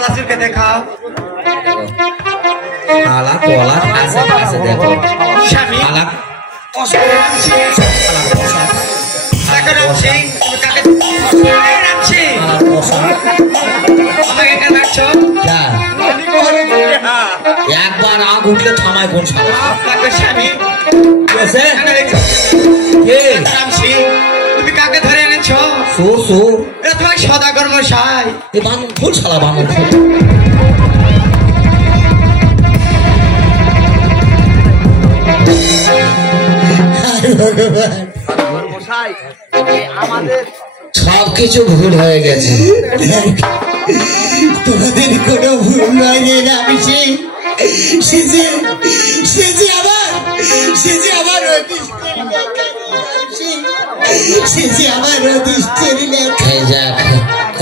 কলাসুরকে দেখাও আলা কলা আছে আছে দেখো স্বামী আলা একবার আগ উঠলে থামায় কোন স্বামী তুমি কাকে ধরে এনেছো তোমার সদাগর মশাই বানন ফুল শালা বানন ফুল আমাদের সবকিছু ভুল হয়ে গেছে তোমাদের কোনো ভুল হয়নি আমি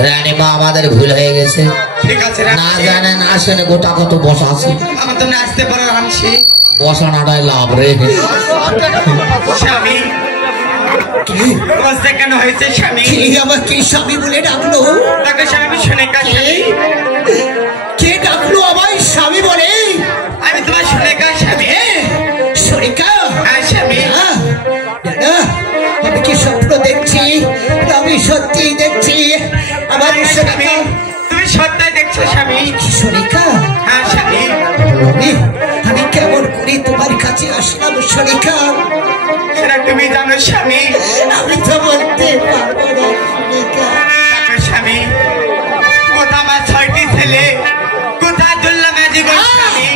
রানীমা আমাদের ভুল হয়ে গেছে ঠিক আছে না জানে না শুনে গোটা কত বসা আছে আমার তো আসতে পারো রামসি বসা নাটাই লাভ রে স্বামী কেন হয়েছে স্বামী আমার কি স্বামী বলে ডাকলো তাকে স্বামী শুনে কে ডাকলো আমায় স্বামী বলে আমি তোমার শুনে স্বামী সরিকা স্বামী আমি কি স্বপ্ন দেখছি আমি সত্যি দেখছি আমার স্বামী তুমি সত্যি দেখছো স্বামী সরিকা হ্যাঁ স্বামী আমি কেমন করি তোমার কাছে আসলাম সরিকা সেটা তুমি জানো স্বামী আমি তো বলতে পারবো না সরিকা স্বামী কোথা আমার ছয়টি ছেলে কোথায় দুল্লা ম্যাজিক স্বামী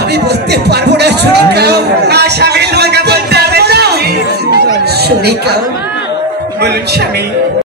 আমি বলতে পারবো না সরিকা স্বামী তোমাকে বলতে হবে সরিকা বলুন স্বামী